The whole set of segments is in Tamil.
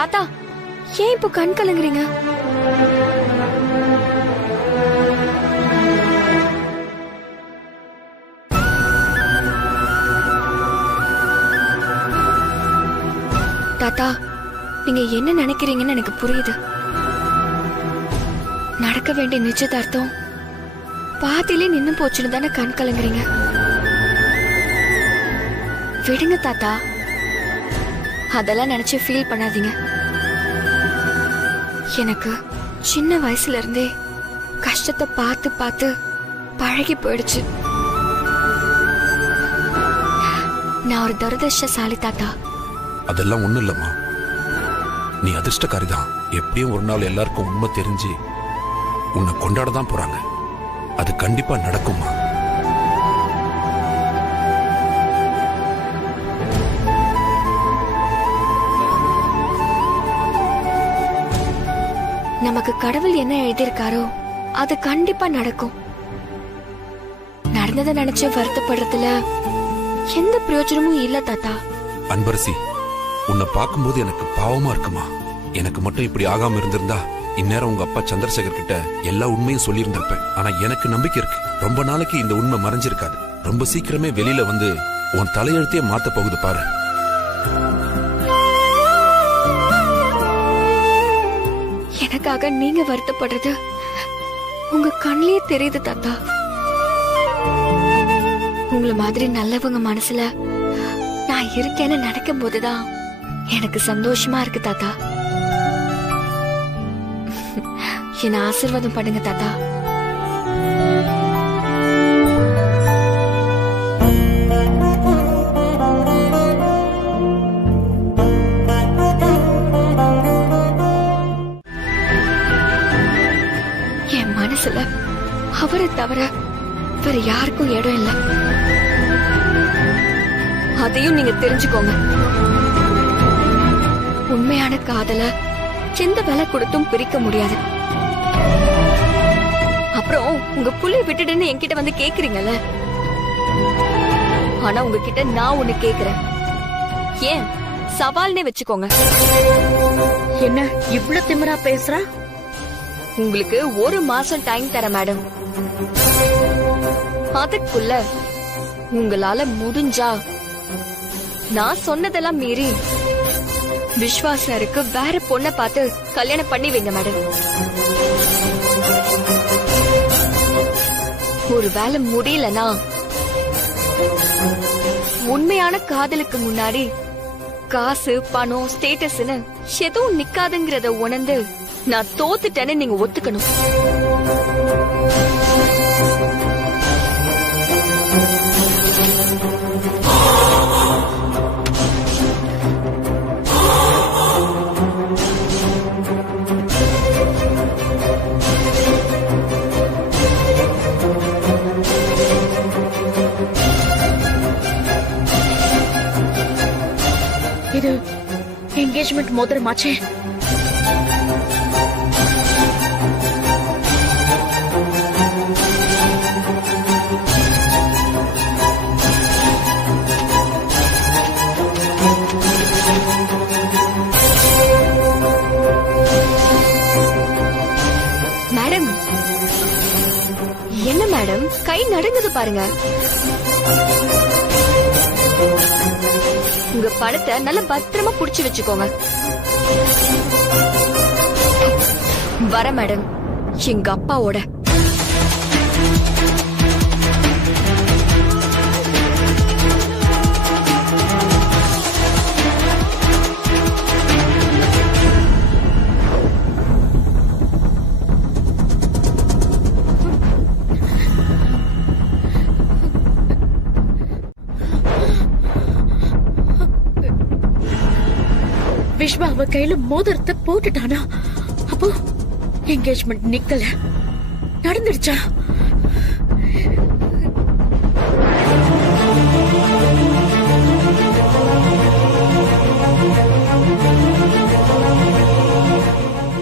தாத்தா, ஏன் இப்போ கண் கலங்குறீங்க? தாத்தா, நீங்க என்ன நினைக்கிறீங்கன்னு எனக்கு புரியுது. நடக்க வேண்டிய நிச்சயதார்த்தம் பாதியிலே நின்னு போச்சுன்னு தானே கண் கலங்குறீங்க. விடுங்க தாத்தா, அதெல்லாம் நினைச்சு ஃபீல் பண்ணாதீங்க. எனக்கு சின்ன வயசுல இருந்தே கஷ்டத்தை பார்த்து பார்த்து பழகி போயிடுச்சு. நான் ஒரு துரதிர்ஷ்டசாலி தாத்தா. அதெல்லாம் ஒண்ணும் இல்லம்மா, நீ அதிர்ஷ்டக்காரிதான். எப்படியும் ஒரு நாள் எல்லாருக்கும் உண்மை தெரிஞ்சு உன்னை கொண்டாடதான் போறாங்க. அது கண்டிப்பா நடக்குமா? நமக்கு கடவுள் என்ன எழுதியிருக்காரோ அது கண்டிப்பா நடக்கும். நடந்ததை நினைச்சு வருத்தப்படுறதுல எந்த பிரயோஜனமும் இல்ல தாத்தா. அன்பரசி, உன்னை பார்க்கும்போது எனக்கு பாவமா இருக்குமா. எனக்கு மட்டும் இப்படி ஆகாம இருந்திருந்தா இந்நேரம் உங்க அப்பா சந்திரசேகர் கிட்ட எல்லா உண்மையும் சொல்லி இருந்திருப்பேன். ஆனா எனக்கு நம்பிக்கை இருக்கு, ரொம்ப நாளைக்கு இந்த உண்மை மறைஞ்சிருக்காது. ரொம்ப சீக்கிரமே வெளியில வந்து உன் தலையெழுத்தையே மாத்த போகுது பாரு. எனக்காக நீங்க வருத்தப்படுறது உங்க கண்ணிலே தெரியுது தாத்தா. உங்களை மாதிரி நல்லவங்க மனசுல நான் இருக்கேன்னு நினைக்கும் போதுதான் எனக்கு சந்தோஷமா இருக்கு தாத்தா. என்ன ஆசீர்வாதம் பண்ணுங்க தாத்தா. என் மனசுல அவரை தவிர வேற யாருக்கும் இடம் இல்லை. அதையும் நீங்க தெரிஞ்சுக்கோங்க. உண்மையான காதல எந்த விலை கொடுத்தும் பிரிக்க முடியாது. அப்புறம் உங்க புள்ளை விட்டுடுன்னு என்கிட்ட வந்து கேக்குறீங்கல்ல, ஆனா உங்ககிட்ட நான் ஒண்ணு கேக்குறேன். ஏன் சவால்னே வச்சுக்கோங்க. என்ன இவ்ளோ திமிரா பேசுற? உங்களுக்கு 1 மாசம் டைம் தர மேடம். அதுக்குள்ள உங்களால முடிஞ்சா நான் சொன்னதெல்லாம் மீறி விஸ்வாசருக்கு வேற பொண்ணை பார்த்து கல்யாணம் பண்ணி வைங்க மேடம். ஒரு வேலை முடியலனா உண்மையான காதலுக்கு முன்னாடி காசு பணம் ஸ்டேட்டஸ்னு எதுவும் நிக்காதுங்கிறத உணர்ந்து நான் தோத்துட்டேன்னு நீங்க ஒத்துக்கணும். இது என்கேஜ்மெண்ட் மோதிரமாச்சே. மேடம், என்ன மேடம் கை நடுங்குது பாருங்க. உங்க படத்தை நல்ல பத்திரமா புடிச்சு வச்சுக்கோங்க. வர மேடம், எங்க அப்பாவோட. விஸ்வா அவ கையில மோதிரத்தை போட்டுட்டானா? அப்போ என்கேஜ்மெண்ட் நிக்கல, நடந்துடுச்சா?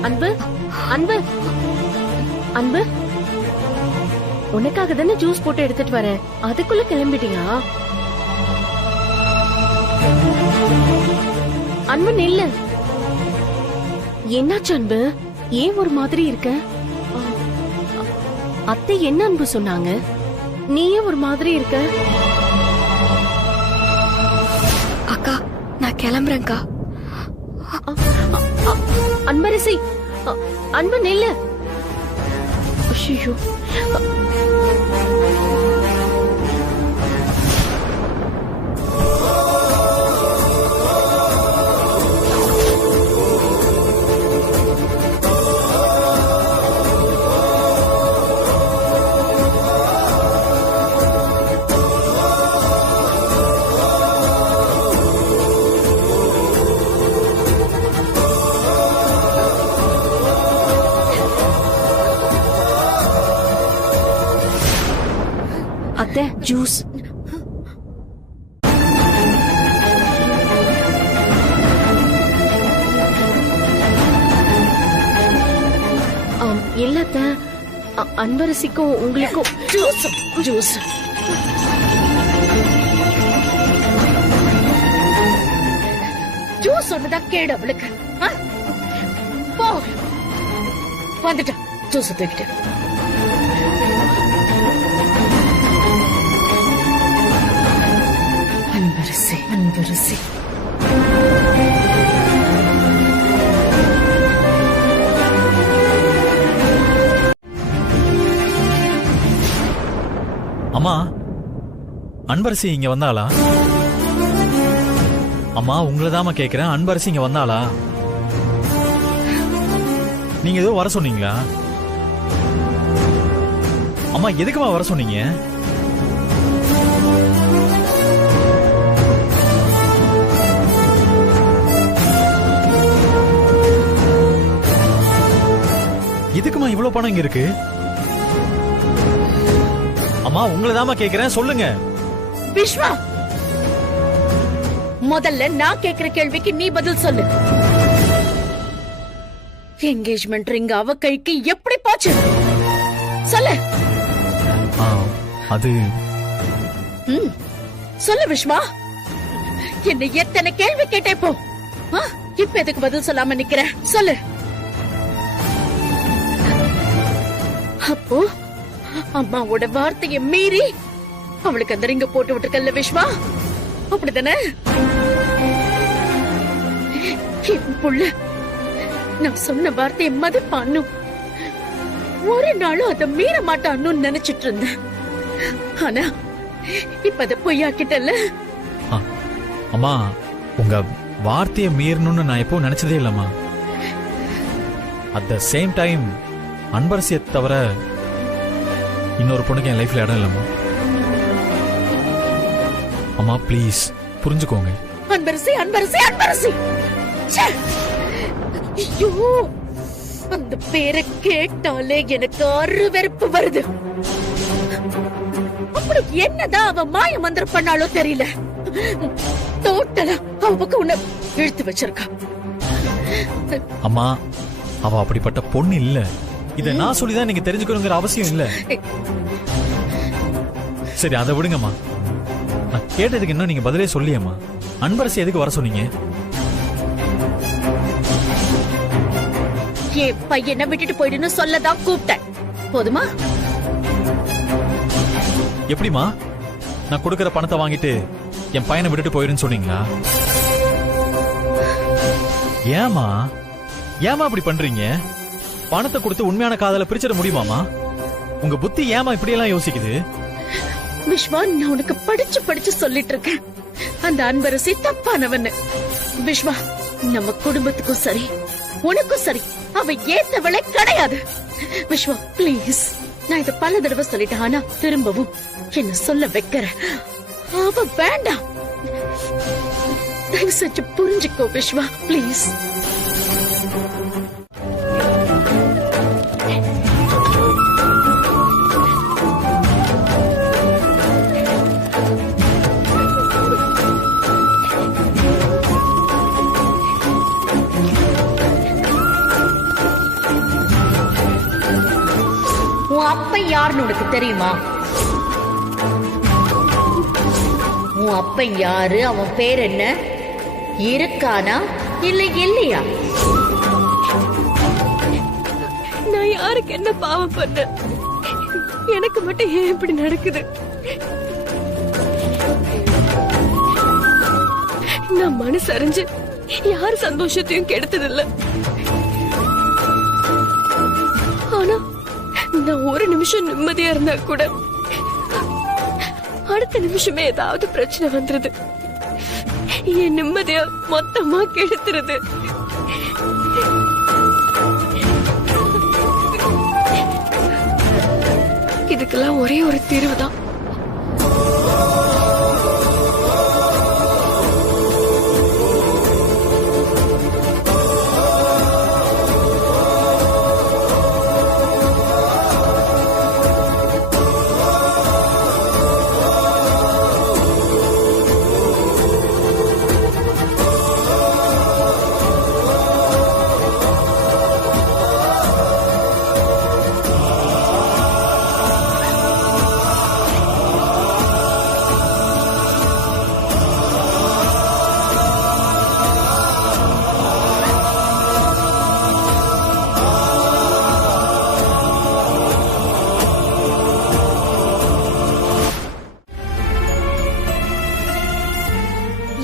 அன்பு அன்பு அன்பு, உனக்காக தானே ஜூஸ் போட்டு எடுத்துட்டு வரேன். அதுக்குள்ள கிளம்பிட்டியா? அன்பு நில்லு. என்னாச்சு அன்பு? ஏன் ஒரு மாதிரி இருக்க? அத்தை என்ன அன்பு சொன்னாங்க? நீ ஏன் ஒரு மாதிரி இருக்க? அக்கா நான் கிளம்புறேன்க்கா. அன்பரசி, அன்பு நில்லு. ஐயோ, அத்தை ஜூஸ். இல்ல அத்தை, அன்பரசிக்கும் உங்களுக்கும் ஜூஸ். ஜூஸ் ஜூஸ் ஒண்ணுதான் கேடு அவளுக்கு. போ, வந்துட்டா ஜூஸ் தூக்கிட்டு. அன்பரசி, அன்பரசி. அம்மா, அன்பரசி இங்க வந்தாளா? அம்மா உங்களதாம கேக்குறேன், அன்பரசி இங்க வந்தாளா? நீங்க ஏதோ வர சொன்னீங்களா? அம்மா எதுக்குமா வர சொன்னீங்க? எதுக்குமா இவ்வளவு பணம் இங்க இருக்கு? அம்மா உங்களதாம கேக்குறேன், சொல்லுங்க. விஸ்வா, முதல்ல நான் கேக்குற கேள்விக்கு நீ பதில் சொல்லு. என்கேஜ்மெண்ட் ரிங் அவ கைக்கு எப்படி போச்சு? சொல்லு. அது சொல்லு விஸ்வா. என்ன எத்தனை கேள்வி கேட்டே போ. இப்ப எதுக்கு பதில் சொல்லாம நிக்கிற? சொல்லு. அப்போ அம்மாவோட வார்த்தையை மீறி அவளுக்கு அந்த ரிங்க போட்டு விட்டுருக்கல்ல விஸ்வா, அப்படித்தானே? என் புள்ள நான் சொன்ன வார்த்தையை மதிப்பான்னு, ஒரு நாளும் அதை மீற மாட்டான்னு நினைச்சிட்டு இருந்தேன். ஆனா இப்ப அதை பொய்யாக்கிட்டல்ல. அம்மா உங்க வார்த்தையை மீறணும்னு நான் எப்போ நினைச்சதே இல்லம்மா. அட் த சேம் டைம் அன்பரசியை தவிர இன்னொரு பொண்ணுக்கு என் லைஃப்ல இடம் இல்லம்மா. அம்மா ப்ளீஸ் புரிஞ்சுக்கோங்க. அன்பரசி, அன்பரசி, அன்பரசி. ஐயோ, அந்த பேரை கேட்டாலே எனக்கு அருவெறுப்பு வருது. அப்படி என்னதான் அவ மாய மந்திரம் பண்ணாலோ தெரியல, டோட்டலா அவ பக்கம் உன்னை இழுத்து வச்சிருக்கா. அம்மா அவ அப்படிப்பட்ட பொண்ணு இல்ல. இத நான் சொல்லிதான் நீங்க தெரிஞ்சுக்கணுங்கிற அவசியம் இல்ல. சரி அதை விடுங்கம்மா. நான் கேட்டதுக்கு இன்னும் நீங்க பதிலே சொல்லியம்மா. அன்பரசி எதுக்கு வர சொன்னீங்க? என் பையனை விட்டுட்டு போயிடுன்னு சொல்லதான் கூப்பிட்டேன். போதுமா? எப்படிமா? நான் கொடுக்கற பணத்தை வாங்கிட்டு என் பையனை விட்டுட்டு போயிருன்னு சொன்னீங்களா? ஏமா ஏமா அப்படி பண்றீங்க? பணத்தை கொடுத்து உண்மையான காதலை பிரிச்சிட முடியுமாமா? உங்க புத்தி ஏமா இப்படி எல்லாம் யோசிக்குது? விஸ்வா, நான் உனக்கு படிச்சு படிச்சு சொல்லிட்டு இருக்கேன், அந்த அன்பரசி தப்பானவன்னு. விஸ்வா, நம்ம குடும்பத்துக்கும் சரி உனக்கும் சரி அவ ஏத்தவளே கிடையாது. விஸ்வா பிளீஸ், நான் இத பல தடவை சொல்லிட்டேன், ஆனா திரும்பவும் என்ன சொல்ல வைக்கிற. அவ வேண்டாம், தயவு செஞ்சு புரிஞ்சுக்கோ விஸ்வா பிளீஸ். உன் அப்பன் யாருன்னு உனக்கு தெரியுமா? உன் அப்பன் யாரு, அவன் பேர் என்ன, இருக்கானா இல்ல இல்லையா? யாருக்கு என்ன பாவம் பண்ண? எனக்கு மட்டும் ஏன் இப்படி நடக்குது? நான் மனசு அறிஞ்சு யார் சந்தோஷத்தையும் கெடுத்ததில்ல. ஆனா நான் ஒரு நிமிஷம் நிம்மதியா இருந்தா கூட அடுத்த நிமிஷமே ஏதாவது பிரச்சனை வந்துருது. என் நிம்மதியா மொத்தமா கெடுத்துருது. இதுக்கெல்லாம் ஒரே ஒரு தீர்வுதான்.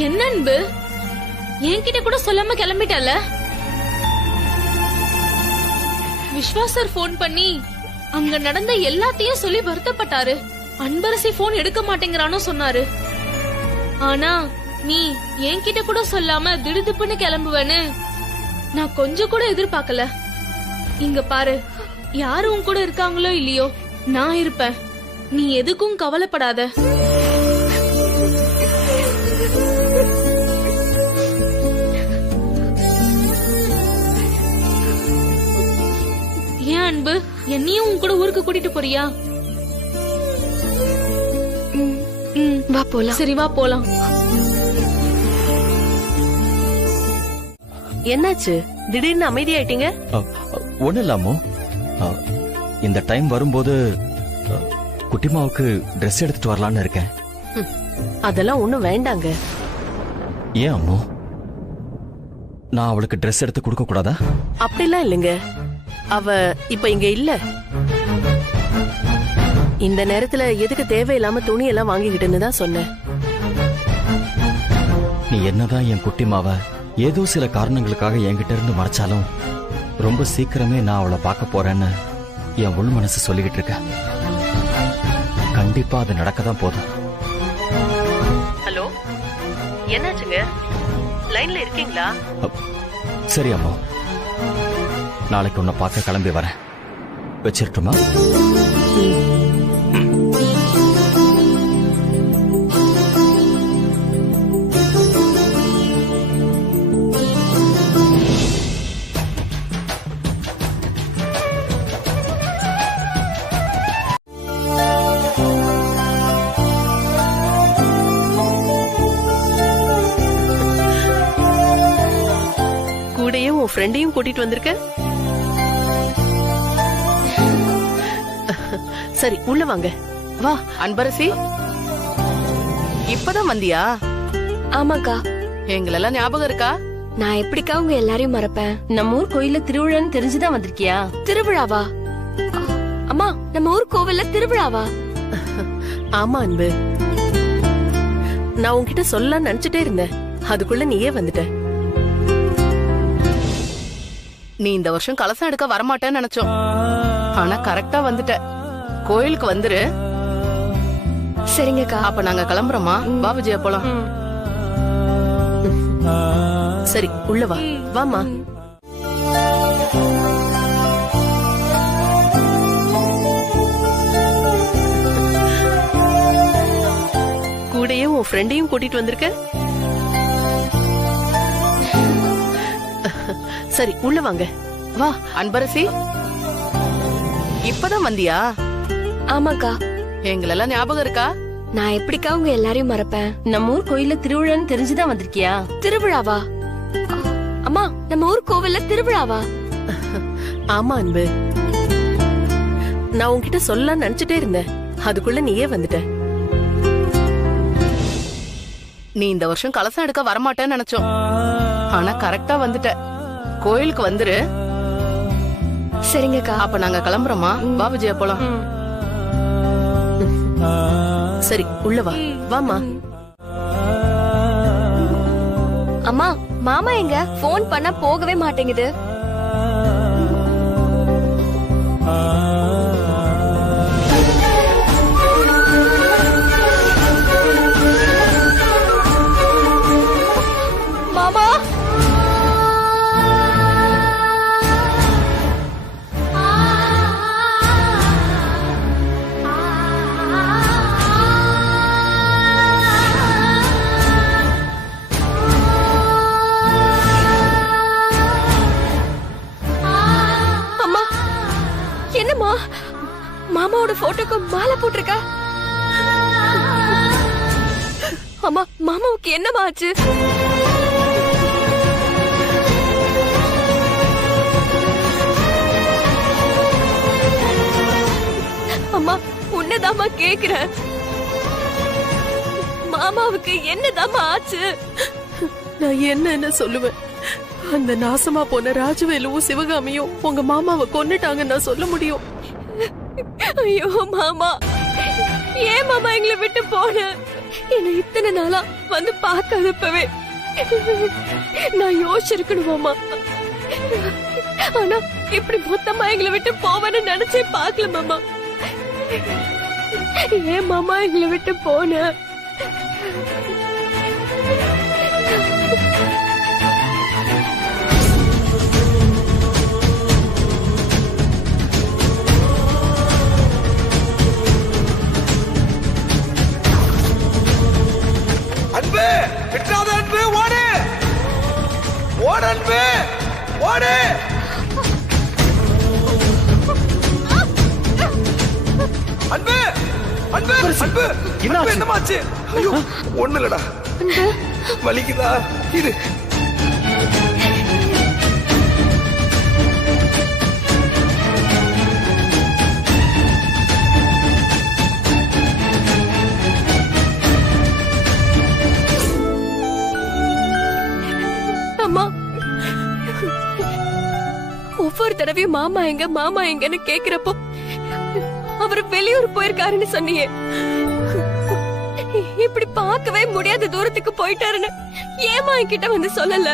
என்ன அன்பு, என்கிட்ட கூட சொல்லாம கிளம்பிட்டல? விஸ்வாஸ் சார் போன் பண்ணி அங்க நடந்த எல்லாத்தையும் சொல்லி வருத்தப்பட்டாரு. அன்பரசி போன் எடுக்க மாட்டேங்கிறானோ சொன்னாரு. ஆனா நீ என்கிட்ட கூட சொல்லாம திடுதிப்புன்னு கிளம்புவேன்னு நான் கொஞ்சம் கூட எதிர்பார்க்கல. இங்க பாரு, யாரு உன் கூட இருக்காங்களோ இல்லையோ, நான் இருப்பேன். நீ எதுக்கும் கவலைப்படாத. ஏன் அன்பு, என்னையும் உன் கூட ஊருக்கு கூட்டிட்டு போறியா? வா போலாம். சரி வா போலாம். என்னாச்சு திடீர்னு அமைதியாயிட்டீங்க? ஒண்ணு இல்லாமோ, இந்த டைம் வரும்போது குட்டிமாவுக்கு ட்ரெஸ் எடுத்துட்டு வரலான்னு இருக்கேன். அதெல்லாம் ஒண்ணும் வேண்டாங்க. ஏன் அம்மோ, நான் அவளுக்கு ட்ரெஸ் எடுத்து கொடுக்க கூடாதா? அப்படிலாம் இல்லைங்க, அவ இப்ப இங்க இல்ல. இந்த நேரத்துல எதுக்கு தேவையில்லாம துணி எல்லாம் வாங்கிக்கிட்டுன்னு தான் சொன்னேன். நீ என்னதான் என் குட்டிமாவ ஏதோ சில காரணங்களுக்காக என்கிட்ட இருந்து மறைச்சாலும் ரொம்ப சீக்கிரமே நான் அவளை பார்க்க போறேன்னு என் உள் மனசு சொல்லிக்கிட்டு இருக்க. கண்டிப்பா அது நடக்கதான் போதும். ஹலோ, என்னாச்சுங்க? லைன்ல இருக்கீங்களா? சரி அம்மா, நாளைக்கு உன்னை பார்க்க கிளம்பி வரேன். வச்சிருட்டுமா? கூடயே உன் ஃப்ரெண்டையும் கூட்டிட்டு வந்திருக்க. சரி உள்ள வாங்க. வா அன்பரசி, இப்பதான் வந்தியா? ஆமாக்கா. எங்களெல்லாம் ஞாபகம் இருக்கா? நான் எப்படிக்கா உங்க எல்லாரையும் மறப்பேன்? நம்ம ஊர் கோயில்ல திருவிழான்னு தெரிஞ்சுதான் வந்திருக்கியா? திருவிழாவா? அம்மா, நம்ம ஊர் கோவில்ல திருவிழாவா? ஆமா அன்பு, நான் உன்கிட்ட சொல்லலாம்னு நினைச்சிட்டே இருந்தேன். அதுக்குள்ள நீயே வந்துட்ட. நீ இந்த வருஷம் கலசம் எடுக்க வரமாட்டேன்னு நினைச்சோம். ஆனா கரெக்டா வந்துட்ட. கோயிலுக்கு வந்துரு. சரிங்கக்கா. அப்ப நாங்க கிளம்புறோமா? வா விஜயா போலாம். சரி உள்ள வா. வாமா. கூடயே உன் ஃப்ரெண்டையும் கூட்டிட்டு வந்திருக்க. சரி உள்ள வாங்க. வா அன்பரசி, இப்பதான் வந்தியா? ஆமாக்கா. எங்களெல்லாம் ஞாபகம் இருக்கா? நான் எப்படிக்கா உங்க எல்லாரையும் மறப்பேன்? நம்ம ஊர் கோயில்ல திருவிழான்னு தெரிஞ்சுதான் வந்திருக்கியா? திருவிழாவா? அம்மா, நம்ம ஊர் கோவில்ல திருவிழாவா? ஆமா அன்பு, நான் உன்கிட்ட சொல்லலாம்னு நினைச்சிட்டே இருந்தேன். அதுக்குள்ள நீயே வந்துட்ட. நீ இந்த வருஷம் கலசம் எடுக்க வரமாட்டேன்னு நினைச்சோம். ஆனா கரெக்டா வந்துட்ட. கோயிலுக்கு வந்துரு. சரிங்கக்கா. அப்ப நாங்க கிளம்புறோமா? வா விஜயா போலாம். சரி உள்ள வா. வாமா. அம்மா, மாமா எங்க? போன் பண்ண போகவே மாட்டேங்குது. மாமா, என்னம்மா மாமாவோட போட்டோக்கு மாலை போட்டிருக்க? அம்மா, மாமாவுக்கு என்னம்மா ஆச்சு? அம்மா, உன்னதாம்மா கேக்குறேன். மாமாவுக்கு என்னதாம்மா ஆச்சு? நான் என்ன சொல்லுவேன்? அந்த நாசமா போன ராஜவேலுவும் சிவகாமியும் உங்க மாமாவை கொன்னுட்டாங்க நான் சொல்ல முடியும். ஐயோ மாமா, ஏன் மாமா எங்களை விட்டு போன? என்ன இத்தனை நாளா வந்து பார்க்காதப்பவே நான் யோசிச்சிருக்கணும் மாமா. ஆனா இப்படி மொத்தமா எங்களை விட்டு போவேன்னு நினைச்சே பார்க்கல மாமா. ஏன் மாமா எங்களை விட்டு போன? அன்பு, விட்டாத அன்பு, ஓடு ஓடு அன்பு, ஓடு. அன்பு அன்பு அன்பு, என்னமாச்சு? ஐயோ ஒண்ணு இல்லடா. வலிக்குதா? இது ஒவ்வொரு தடவையும் மாமா எங்கன்னு கேக்குறப்போ அவரு வெளியூர் போயிருக்காருன்னு சொன்னீங்க. இப்படி பார்க்கவே முடியாத தூரத்துக்கு போயிட்டாருன்னு ஏமா என்கிட்ட வந்து சொல்லல?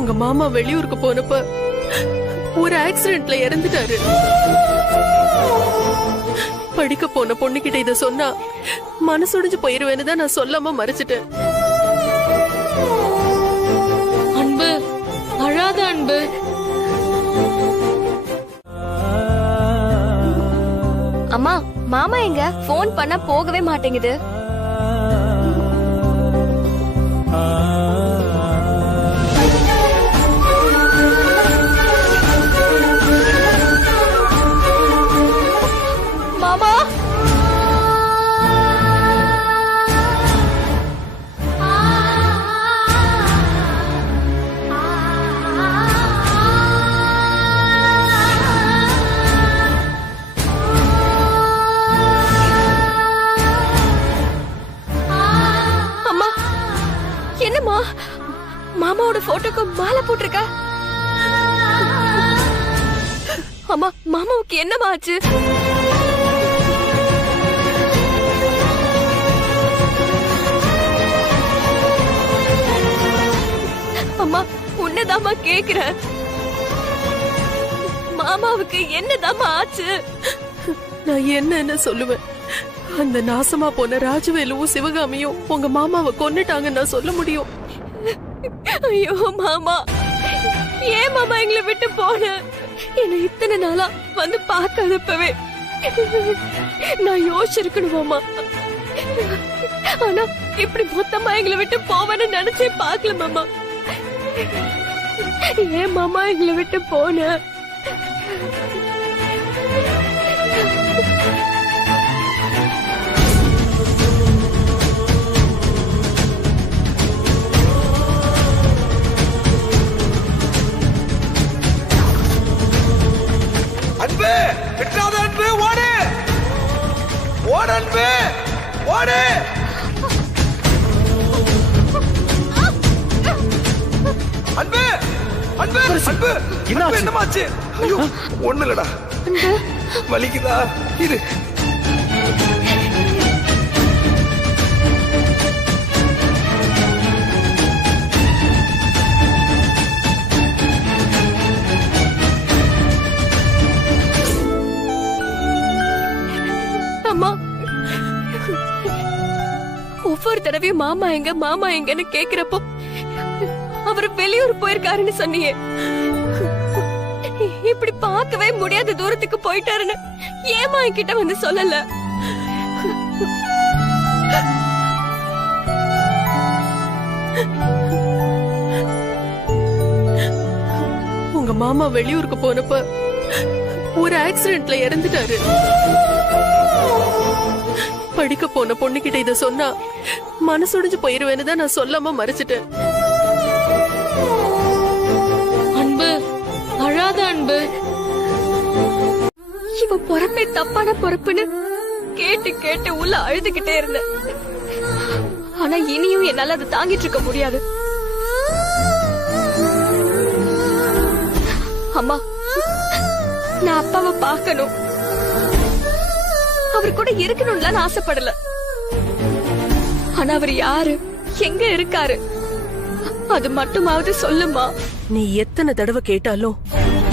உங்க மாமா வெளியூருக்கு போனப்ப ஒரு ஆக்சிடென்ட்ல இறந்துட்டாரு. படிக்க போன பொண்ணுகிட்ட இத சொன்னா மனசுடைஞ்சு போயிருவேன்னு தான் நான் சொல்லாம மறைச்சிட்டேன். அன்பு, அழாத அன்பு. அம்மா, மாமா எங்க? போன் பண்ண போகவே மாட்டேங்குது. மாமா, அம்மா, என்னம்மா மாமாவோட போட்டோக்கு மாலை போட்டிருக்க? அம்மா, மாமாவுக்கு என்னம்மா ஆச்சு? அம்மா, உன்னதாம்மா கேக்குறேன். மாமாவுக்கு என்னதாம்மா ஆச்சு? நான் என்ன சொல்லுவேன்? அந்த நாசமா போன ராஜவேலுவும் சிவகாமியும் உங்க மாமாவை கொன்னுட்டாங்க நான் சொல்ல முடியும். ஐயோ மாமா, ஏன் மாமா எங்களை விட்டு போன? என்ன இத்தனை நாளா வந்து பார்க்காதப்பவே நான் யோசிச்சிருக்கணும் மாமா. ஆனா இப்படி மொத்தமா எங்களை விட்டு போவேன்னு நினைச்சே பார்க்கல மாமா. ஏன் மாமா எங்களை விட்டு போன? அன்பு, விட்டாத அன்பு, ஓடு ஓடு அன்பு, ஓடு. அன்பு அன்பு அன்பு என்னாச்சு? என்னமாச்சு? ஐயோ ஒண்ணு இல்லடா. வலிக்குதா? இது அம்மா, ஒவ்வொரு தடவையும் மாமா எங்கன்னு கேக்குறப்போ அவரு வெளியூர் போயிருக்காருன்னு சொன்னீங்க. இப்படி பார்க்கவே முடியாத தூரத்துக்கு போயிட்டாருன்னு ஏமா என்கிட்ட வந்து சொல்லல? உங்க மாமா வெளியூருக்கு போனப்ப ஒரு ஆக்சிடென்ட்ல இறந்துட்டாரு. படிக்க போன பொண்ணுகிட்ட இத சொன்னா மனசுடைஞ்சு போயிருவேன்னு தான் நான் சொல்லாம மறைச்சிட்டேன். அன்பு, அழாத அன்பு. இவ பொறப்பே தப்பான பொறப்புன்னு கேட்டு கேட்டு உள்ள அழுதுகிட்டே இருந்தேன். ஆனா இனியும் என்னால அதை தாங்கிட்டு இருக்க முடியாது. அம்மா, நான் அப்பாவை பார்க்கணும், அவர் கூட இருக்கணும்ல நான் ஆசைப்படல. ஆனா அவர் யாரு, எங்க இருக்காரு, அது மட்டுமாவது சொல்லுமா. நீ எத்தனை தடவை கேட்டாலும்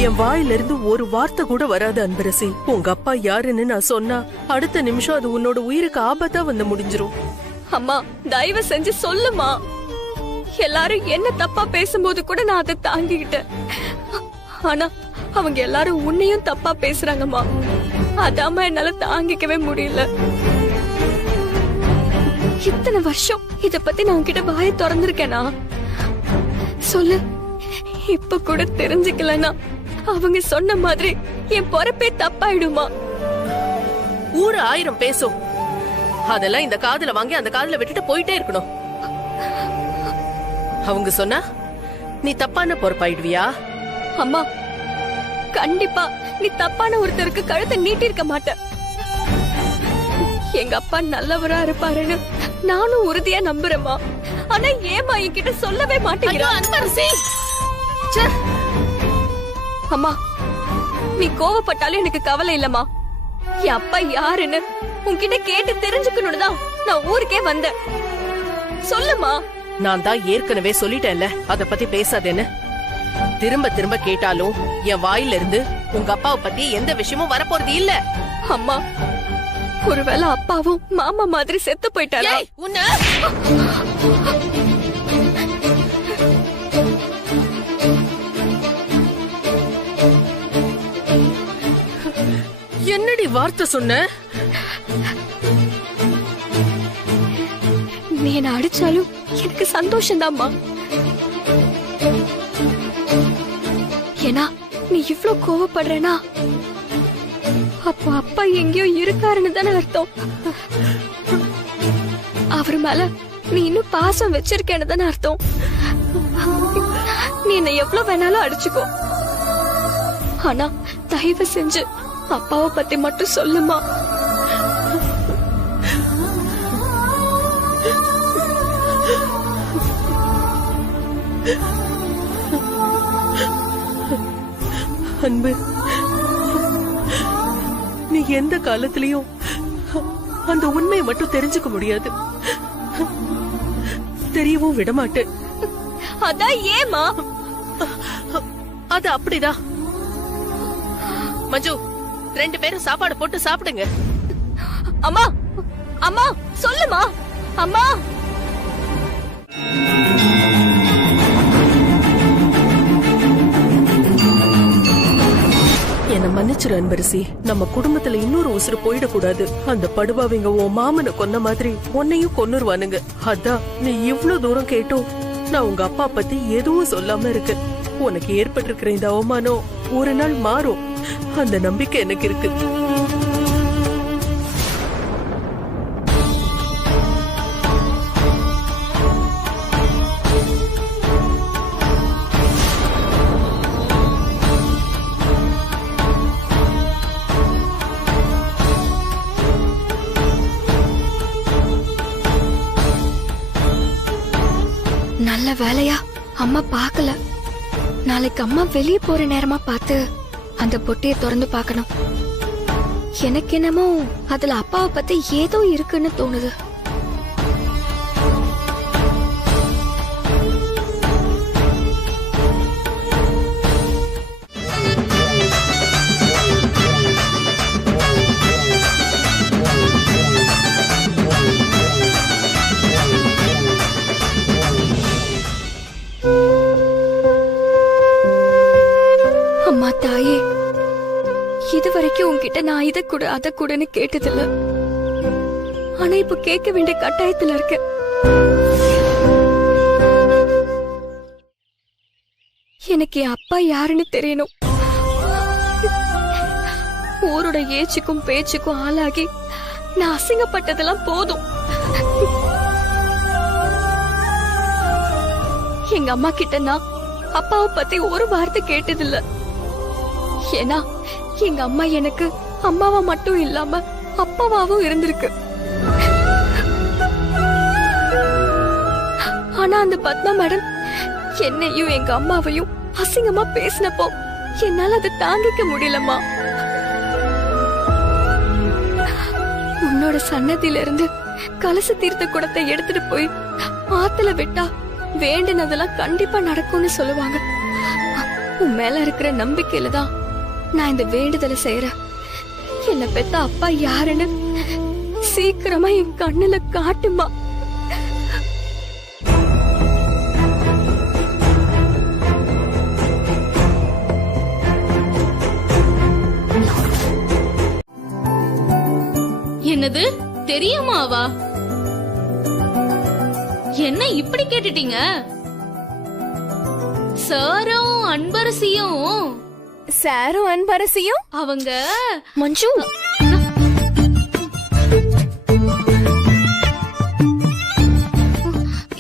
என் வாயிலிருந்து ஒரு வார்த்தை கூட வராது அன்பரசி. உங்க அப்பா யாருன்னு நான் சொன்னா அடுத்த நிமிஷம் அது உன்னோட உயிருக்கு ஆபத்தா வந்து முடிஞ்சிரும். அம்மா, தயவு செஞ்சு சொல்லுமா. எல்லாரும் என்ன தப்பா பேசும்போது கூட நான் அதை தாங்கிக்கிட்டேன். ஆனா அவங்க எல்லாரும் உன்னையும் தப்பா பேசுறாங்கம்மா. அதாம என்னால தாங்கிக்கவே முடியல. இத்தனை வருஷம் இத பத்தி நான் உன்கிட்ட வாயை திறந்திருக்கேனா? சொல்லு. இப்ப கூட தெரிஞ்சுக்கலனா அவங்க சொன்ன மாதிரி என் பொறப்பே தப்பாயிடுமா? ஊரு 1000 பேசும், அதெல்லாம் இந்த காதுல வாங்கி அந்த காதுல விட்டுட்டு போயிட்டே இருக்கணும். அவங்க சொன்னா நீ தப்பான பொறுப்பாயிடுவியா? அம்மா, கண்டிப்பா நீ தப்பான ஒருத்தருக்கு கழுத்தை நீட்டி இருக்க மாட்ட. எங்க அப்பா நல்லவரா இருப்பாருன்னு நானும் உறுதியா நம்புறேம்மா. ஆனா ஏமா என்கிட்ட சொல்லவே மாட்டேங்கிறா? அம்மா, நீ கோவப்பட்டாலும் எனக்கு கவலை இல்லம்மா. என் அப்பா யாருன்னு உன்கிட்ட கேட்டு தெரிஞ்சுக்கணும்னு தான் நான் ஊருக்கே வந்தேன். சொல்லுமா. நான் தான் ஏற்கனவே சொல்லிட்டேன்ல அத பத்தி பேசாதேன்னு. திரும்ப திரும்ப கேட்டாலும் என் வாயில இருந்து உங்க அப்பாவை பத்தி எந்த விஷயமும் வரப்போறது இல்ல. அம்மா, ஒருவேளை அப்பாவும் மாமா மாதிரி செத்து போயிட்டாரா? என்னடி வார்த்தை சொன்ன? நீ என்ன அடிச்சாலும் எனக்கு சந்தோஷம்தாம்மா. ஏன்னா நீ இவ்ளோ கோவப்படுறேனா அப்போ அப்பா எங்கேயோ இருக்காருன்னு தானே அர்த்தம். அவர் மேல நீ இன்னும் பாசம் வச்சிருக்கேன்னு தானே அர்த்தம். நீ என்ன எவ்வளவு வேணாலும் அடிச்சுக்கோ, ஆனா தயவு செஞ்சு அப்பாவை பத்தி மட்டும் சொல்லுமா. அன்பு, நீ எந்த காலத்திலயும் அந்த உண்மையை மட்டும் தெரிஞ்சுக்க முடியாது, தெரியவும் விடமாட்டேன். அதான் ஏமா? அது அப்படிதான். மஞ்சு, 2 பேரும் சாப்பாடு போட்டு சாப்பிடுங்க. அம்மா, அம்மா சொல்லுமா. அம்மா, என்ன மன்னிச்சிரு அன்பரசி. நம்ம குடும்பத்துல இன்னொரு உசுறு போயிடக்கூடாது. அந்த படுபாவிங்க உன் மாமனை கொன்ன மாதிரி உன்னையும் கொன்னுருவானுங்க. அதான் நீ இவ்ளோ தூரம் கேட்டோம் நான் உங்க அப்பா பத்தி எதுவும் சொல்லாம இருக்கு. உனக்கு ஏற்பட்டிருக்கிற இந்த அவமானம் ஒரு நாள் மாறும், அந்த நம்பிக்கை எனக்கு இருக்கு. நல்ல வேலையா அம்மா பார்க்கல. நாளைக்கு அம்மா வெளியே போற நேரமா பார்த்து அந்த பொட்டியை திறந்து பார்க்கணும். எனக்கு என்னமோ அதுல அப்பாவை பத்தி ஏதோ இருக்குன்னு தோணுது. அம்மா தாயே, இதுவரைக்கும் உன்கிட்ட நான் இதை கூட அதை கூடன்னு கேட்டதில்ல. ஆனா இப்ப கேட்க வேண்டிய கட்டாயத்துல இருக்க. எனக்கு என் அப்பா யாருன்னு தெரியணும். ஊரோட ஏச்சுக்கும் பேச்சுக்கும் ஆளாகி நான் அசிங்கப்பட்டதெல்லாம் போதும். எங்க அம்மா கிட்ட நான் அப்பாவை பத்தி ஒரு வார்த்தை கேட்டதில்ல. ஏன்னா எங்க அம்மா எனக்கு அம்மாவா மட்டும் இல்லாம அப்பாவாவும் இருந்திருக்கு. ஆனா அந்த பத்மா மேடம் என்னையும் எங்க அம்மாவையும் அசிங்கமா பேசினப்போ என்னால அதை தாங்கிக்க முடியலம்மா. உன்னோட சன்னதியில இருந்து கலச தீர்த்த குடத்தை எடுத்துட்டு போய் ஆத்துல விட்டா வேண்டினதெல்லாம் கண்டிப்பா நடக்கும்னு சொல்லுவாங்க. உன் மேல இருக்கிற நம்பிக்கையில தான் நான் இந்த வேண்டுதலை செய்யறேன். என்ன பெத்த அப்பா யாருன்னு சீக்கிரமா என் கண்ணுல காட்டுமா. என்னது தெரியுமாவா? என்ன இப்படி கேட்டுட்டீங்க? சாரும் அன்பரசியும் சாரும் அன்பரசியும் அவங்க மஞ்சு,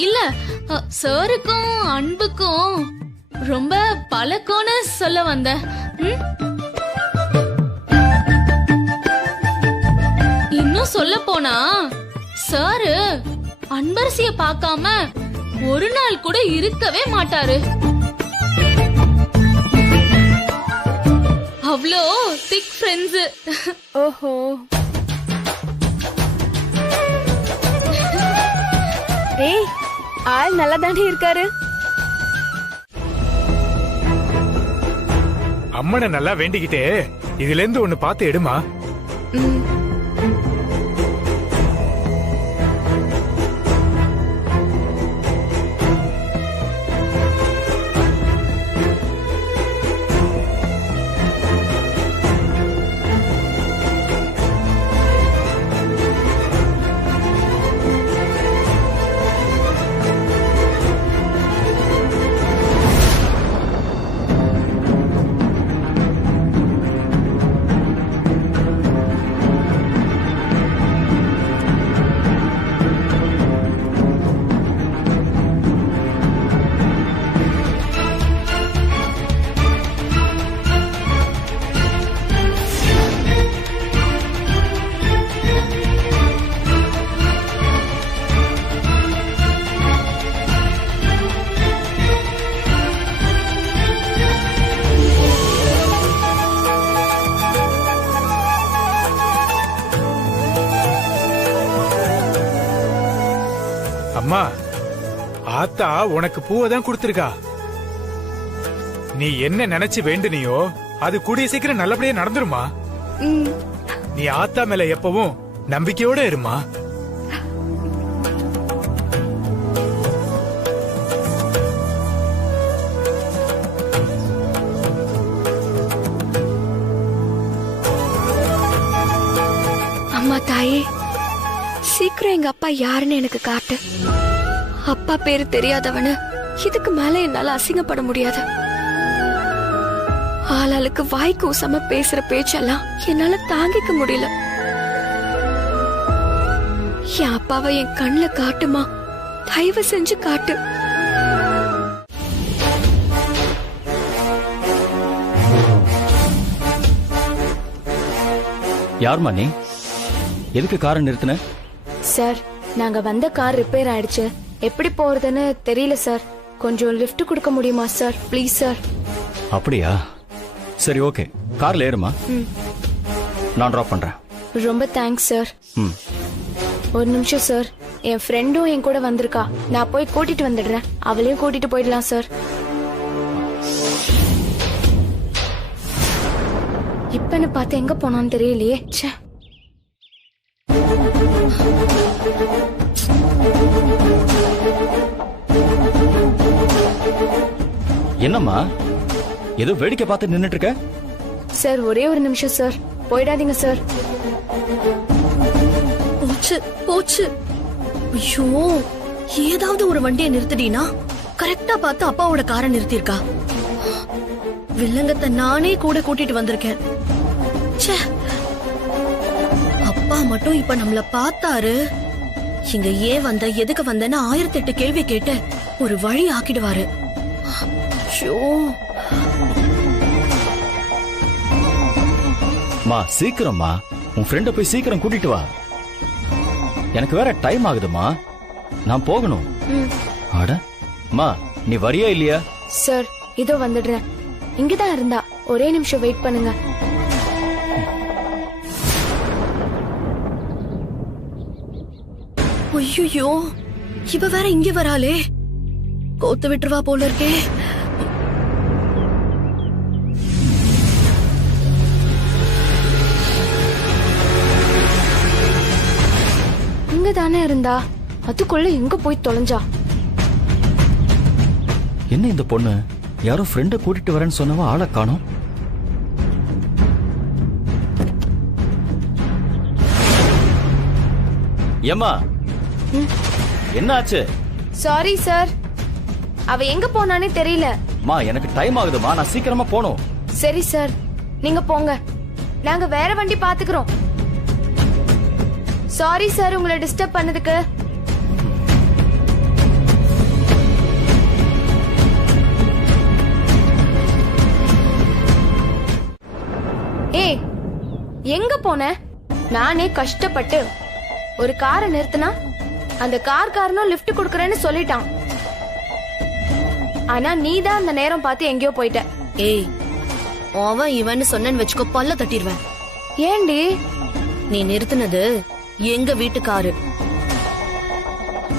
இல்ல சாருக்கும் அன்புக்கும் ரொம்ப பழக்கம்னு சொல்ல வந்த. இன்னும் சொல்ல போனா சாரு அன்பரசிய பார்க்காம ஒரு நாள் கூட இருக்கவே மாட்டாரு. அவ்ளோ திக் ஃப்ரெண்ட்ஸ். ஓஹோ, ஏய் ஆள் நல்லா தாண்டி இருக்காரு. அம்மனை நல்லா வேண்டிக்கிட்டே இதுல இருந்து ஒண்ணு பார்த்து எடுமா. அம்மா, ஆத்தா உனக்கு பூவை தான் கொடுத்திருக்கா. நீ என்ன நினைச்சு வேண்டுனியோ அது கூடிய சீக்கிரம் நல்லபடியா நடந்துருமா. நீ ஆத்தா மேல எப்பவும் நம்பிக்கையோட இருமா. அம்மா தாயே, சீக்கிரம் எங்க அப்பா யாருன்னு எனக்கு காட்டு. அப்பா பேரு தெரியாதவனு இதுக்கு மேல என்னால அசிங்கப்பட முடியாது. ஆளாளுக்கு வாய்க்கு உசம பேசுற பேச்செல்லாம் என்னால தாங்கிக்க முடியல. என் அப்பாவை என் கண்ணுல காட்டுமா, தயவு செஞ்சு காட்டு. யாருமா நீ? எதுக்கு காரை நிறுத்தின? சார், நாங்க வந்த கார் ரிப்பேர் ஆயிடுச்சு. எப்படி போறதுன்னு தெரியல சார். கொஞ்சம் லிஃப்ட் கொடுக்க முடியுமா சார்? Please sir. அப்படியா? சரி, ஓகே. கார்ல ஏறுமா, நான் டிராப் பண்றேன். ரொம்ப தேங்க்ஸ் சார். ம். ஒரு நிமிஷம் சார், என் ஃப்ரெண்டும் என் கூட வந்திருக்கா. நான் போய் கூட்டிட்டு வந்துடுறேன். அவளையும் கூட்டிட்டு போயிடலாம் சார். இப்பன்னு பார்த்து எங்க போனான்னு தெரியலையே. ச்சே. என்னம்மா ஏதோ வேடிக்கை பார்த்து நின்னுட்டு இருக்க? சார் ஒரே ஒரு நிமிஷம் சார், போயிடாதீங்க சார். போச்சு போச்சு. ஐயோ, ஏதாவது ஒரு வண்டியை நிறுத்தினா கரெக்டா பார்த்து அப்பாவோட காரை நிறுத்திருக்கா. வில்லங்கத்தை நானே கூட கூட்டிட்டு வந்திருக்கேன். ச்சே, அப்பா மட்டும் இப்ப நம்மள பார்த்தாரு, இங்க ஏன் வந்த எதுக்கு வந்தன்னு 1008 கேள்வி கேட்டு ஒரு வழி ஆக்கிடுவாரு. ஐயோ. மா சீக்கிரம்மா, உன் ஃப்ரெண்ட போய் சீக்கிரம் கூட்டிட்டு வா. எனக்கு வேற டைம் ஆகுதுமா, நான் போகணும். அட மா, நீ வரியா இல்லையா? சார் இதோ வந்துடுறேன். இங்கதான் இருந்தா, ஒரே நிமிஷம் வெயிட் பண்ணுங்க. ஐயோ, இவ வேற இங்க வராளே, கோத்து விட்டுருவா போல இருக்கே. இங்க தானே இருந்தா, அதுக்குள்ள எங்க போய் தொலைஞ்சா? என்ன இந்த பொண்ணு யாரோ ஃப்ரெண்ட கூட்டிட்டு வரேன்னு சொன்னவ ஆளை காணோம். ஏம்மா, என்ன ஆச்சு? சாரி சார், அவ எங்க போனானே தெரியல. மா எனக்கு டைம் ஆகுதுமா, நான் சீக்கிரமா போணும். சரி சார், நீங்க போங்க, நாங்க வேற வண்டி பாத்துக்கிறோம். சாரி சார் உங்களை டிஸ்டர்ப் பண்ணதுக்கு. ஏய், எங்க போன? நானே கஷ்டப்பட்டு ஒரு காரை நிறுத்தினா அந்த காரனும் லிஃப்ட் கொடுக்கறேன்னு சொல்லிட்டான். ஆனா நீதான் அந்த நேரம் பார்த்து எங்கேயோ போயிட்ட. ஏய், அவன் இவன்னு சொன்னேன்னு வச்சுக்கோ, பல்ல தட்டிடுவேன். ஏண்டி? நீ நிறுத்தினது எங்க வீட்டுக்காரு.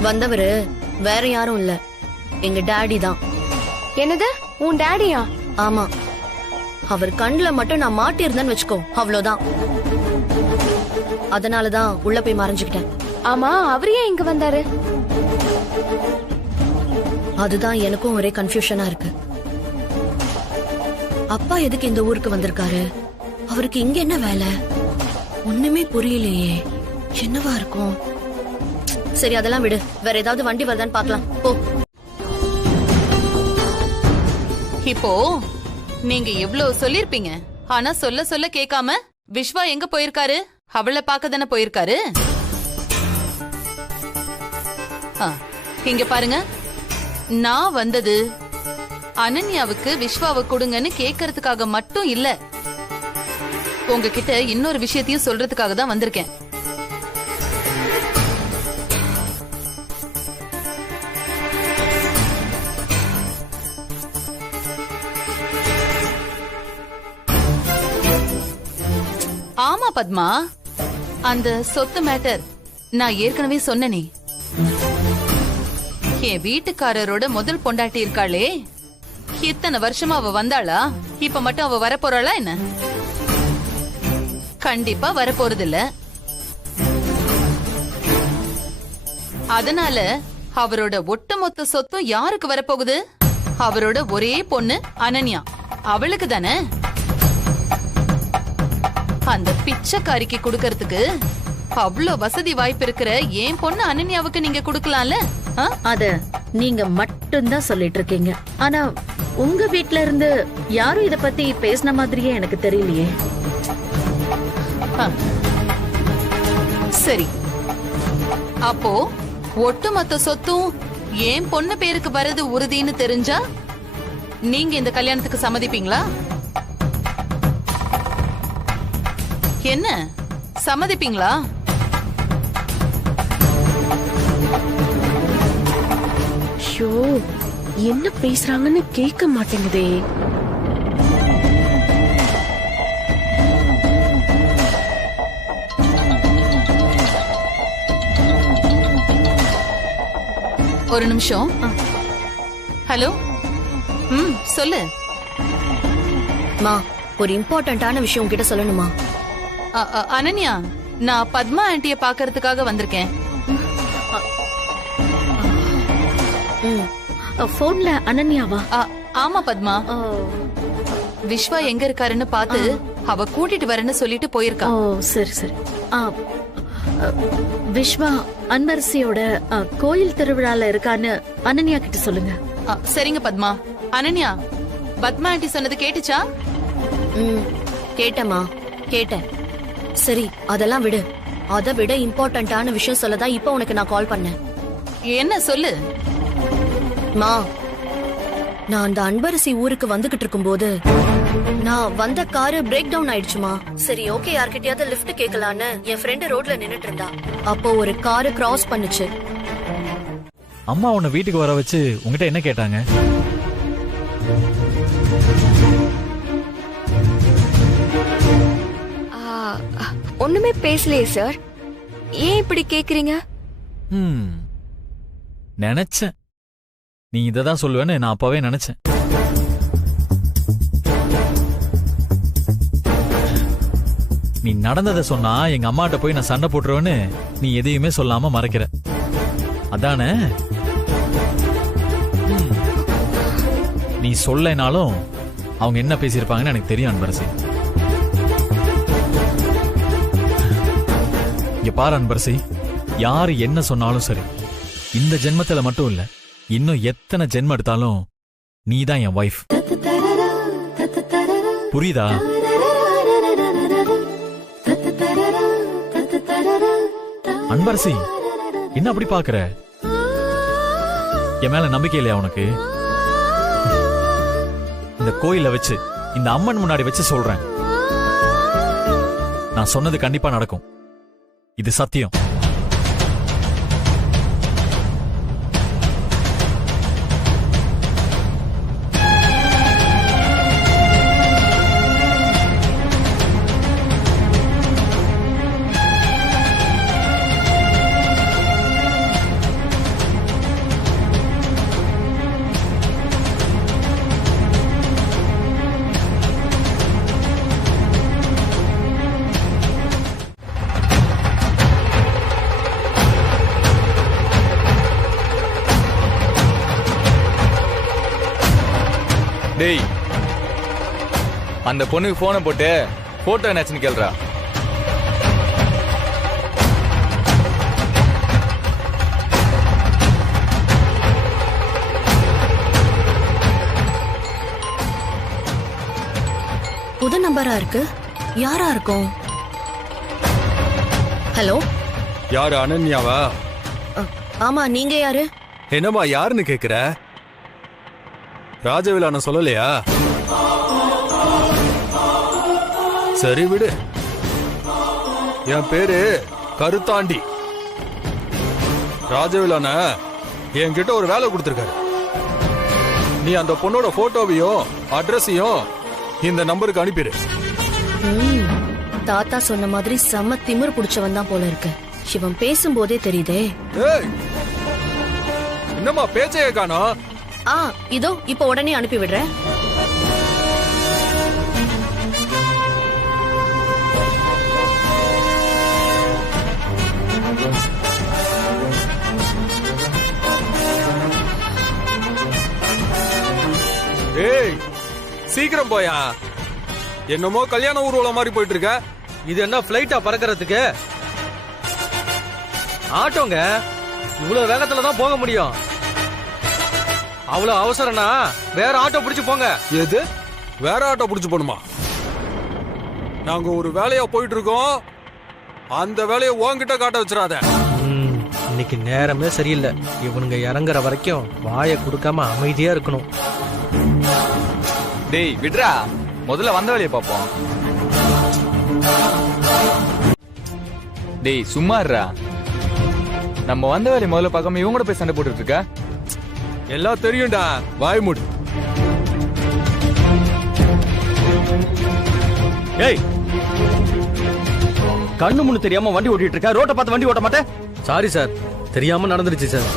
வந்தவரு வேற யாரும் இல்ல, எங்க டாடி தான். என்னது, உன் டாடியா? ஆமா, அவர் கண்ணுல மட்டும் நான் மாட்டிருந்தேன்னு வச்சுக்கோ, அவ்வளவுதான். அதனாலதான் உள்ள போய் மறைஞ்சுக்கிட்டேன். ஆமா, அவரு ஏன் இங்க வந்தாரு? அதுதான் எனக்கும் ஒரே கன்ஃபியூஷனா இருக்கு. அப்பா எதுக்கு இந்த ஊருக்கு வந்திருக்காரு? அவருக்கு இங்க என்ன வேலை? ஒண்ணுமே புரியலையே. என்னவா இருக்கும்? சரி, அதெல்லாம் விடு, வேற ஏதாவது வண்டி வருதான்னு பாக்கலாம். போ. இப்போ நீங்க எவ்வளவு சொல்லிருப்பீங்க, ஆனா சொல்ல சொல்ல கேட்காம விஸ்வா எங்க போயிருக்காரு? அவளை பார்க்க தானே போயிருக்காரு. இங்க பாருங்க, நான் வந்தது அனன்யாவுக்கு விஸ்வாவை கொடுங்கன்னு கேக்குறதுக்காக மட்டும் இல்ல, உங்ககிட்ட இன்னொரு விஷயத்தையும் சொல்றதுக்காக தான் வந்திருக்கேன். ஆமா பத்மா, அந்த சொத்து மேட்டர் நான் ஏற்கனவே சொன்னனே. என் வீட்டுக்காரரோட முதல் பொண்டாட்டி இருக்காளே, இத்தனை வருஷமா அவ வந்தாளா? இப்ப மட்டும் அவ வரப்போறாளா என்ன? கண்டிப்பா வரப்போறது இல்ல. அதனால அவரோட ஒட்டுமொத்த சொத்தும் யாருக்கு வரப்போகுது? அவரோட ஒரே பொண்ணு அனன்யா, அவளுக்கு தானே. அந்த பிச்சைக்காரிக்கு கொடுக்கறதுக்கு அவ்வளோ வசதி வாய்ப்பு இருக்கிற என் பொண்ணு அனன்யாவுக்கு நீங்க கொடுக்கலாம்ல? அத நீங்க மட்டும்தான் சொல்லிட்டு இருக்கீங்க. ஆனா உங்க வீட்ல இருந்து யாரும் இத பத்தி பேசின மாதிரியே எனக்கு தெரியலையே. சரி, அப்போ ஒட்டுமொத்த சொத்தும் என் பொண்ணு பேருக்கு வரது உறுதின்னு தெரிஞ்சா நீங்க இந்த கல்யாணத்துக்கு சம்மதிப்பீங்களா? என்ன சம்மதிப்பீங்களா? ஐயோ, என்ன பேசுறாங்கன்னு கேட்க மாட்டேங்குதே. ஒரு நிமிஷம். ஹலோ. சொல்லு. மா, ஒரு இம்பார்ட்டன்டான விஷயம் உங்ககிட்ட சொல்லணுமா? அனன்யா, நான் பத்மா ஆண்டிய பாக்குறதுக்காக வந்திருக்கேன். போன்ல அனன்யாவா? ஆமா பத்மா. விஸ்வா எங்க இருக்காருன்னு பார்த்து அவ கூட்டிட்டு வரேன்னு சொல்லிட்டு போயிருக்கா. ஓ சரி சரி. விஸ்வா அன்பரசியோட கோயில் திருவிழால இருக்கான்னு அனன்யா கிட்ட சொல்லுங்க. சரிங்க பத்மா. அனன்யா, பத்மா ஆண்டி சொன்னது கேட்டுச்சா? கேட்டமா, கேட்டேன். சரி, அதெல்லாம் விடு. அதை விட இம்பார்ட்டன்டான விஷயம் சொல்லதான் இப்ப உனக்கு நான் கால் பண்ணேன். என்ன சொல்லு. மா, நான் அந்த அன்பரசி ஊருக்கு வந்துகிட்டு இருக்கும்போது நான் வந்த காரு பிரேக் டவுன் ஆயிடுச்சுமா. சரி ஓகே, யார்கிட்டயாவது லிஃப்ட் கேட்கலான்னு என் ஃப்ரெண்ட் ரோட்ல நின்னுட்டு இருந்தா. அப்போ ஒரு காரு கிராஸ் பண்ணுச்சு. அம்மா உன்னை வீட்டுக்கு வர வச்சு உங்ககிட்ட என்ன கேட்டாங்க? ஒண்ணுமே பேசலையே சார். ஏன் இப்படி கேக்குறீங்க? நினைச்சேன் நீ இததான் சொல்லுவேன்னு. நான் அப்பவே நினைச்சேன். நீ நடந்ததை சொன்னா எங்க அம்மாட்ட போய் நான் சண்டை போட்டுருவேன்னு நீ எதையுமே சொல்லாம மறைக்கிற, அதானே? நீ சொல்லனாலும் அவங்க என்ன பேசியிருப்பாங்கன்னு எனக்கு தெரியும் அன்பரசி. இங்க பாரு அன்பரசி, யாரு என்ன சொன்னாலும் சரி, இந்த ஜென்மத்துல மட்டும் இல்ல, இன்னும் எத்தனை ஜென்மம் எடுத்தாலும் நீதான் என் வைஃப். புரியுதா? அன்பரசி, என்ன அப்படி பாக்குற? என் மேல நம்பிக்கை இல்லையா உனக்கு? இந்த கோயில வச்சு, இந்த அம்மன் முன்னாடி வச்சு சொல்றேன், நான் சொன்னது கண்டிப்பா நடக்கும். இது சத்தியம். டேய், அந்த பொண்ணுக்கு போனை போட்டு போட்டோ என்னாச்சுன்னு கேள்றா. புது நம்பரா இருக்கு. யாரா இருக்கும்? ஹலோ, யாரு? அனன்யாவா? ஆமா, நீங்க யாரு? என்னம்மா யாருன்னு கேக்குற? ராஜவேலா நான் சொல்லலையா? சரி விடு. என் பேரு கருத்தாண்டி. ராஜவேலான என்கிட்ட ஒரு வேலை கொடுத்திருக்காரு. நீ அந்த பொண்ணோட போட்டோவையும் அட்ரஸையும் இந்த நம்பருக்கு அனுப்பிடு. தாத்தா சொன்ன மாதிரி செம்ம திமிர் புடிச்சவன் தான் போல இருக்கு. இவன் பேசும்போதே தெரியுதே. என்னம்மா பேச்சையே காணோம்? இதோ இப்ப உடனே அனுப்பி விடுறேன். ஏய், சீக்கிரம் போயா. என்னமோ கல்யாண ஊர்வலம் மாதிரி போயிட்டு இருக்க. இது என்ன பிளைட்டா பறக்கிறதுக்கு? ஆட்டோங்க, இவ்வளவு வேகத்துல தான் போக முடியும். அவ்வளவு அவசரம்னா வேற ஆட்டோ பிடிச்சு போங்க. எது? வேற ஆட்டோ பிடிச்சு போணுமா? நாங்க ஒரு வேலையா போயிட்டு இருக்கோம். அந்த வேலையை உன்கிட்ட காட்ட வச்சிடாத. இன்னைக்கு நேரமே சரியில்லை. இவனுங்க இறங்குற வரைக்கும் வாயை கொடுக்காம அமைதியா இருக்கணும். டேய் விட்றா, முதல்ல வந்த வேலையை பார்ப்போம். டேய் சும்மா இருடா. நம்ம வந்த வேலையை முதல்ல பார்க்காம இவங்க கூட போய் சண்டை போட்டுட்டு இருக்க. எல்லாம் தெரியும்டா, வாய் மூடு. ஏய், கண்ணு முன்னு தெரியாம வண்டி ஓட்டிட்டு இருக்க. ரோட்டை பார்த்து வண்டி ஓட்ட மாட்டேன். சாரி சார், தெரியாம நடந்துருச்சு சார்.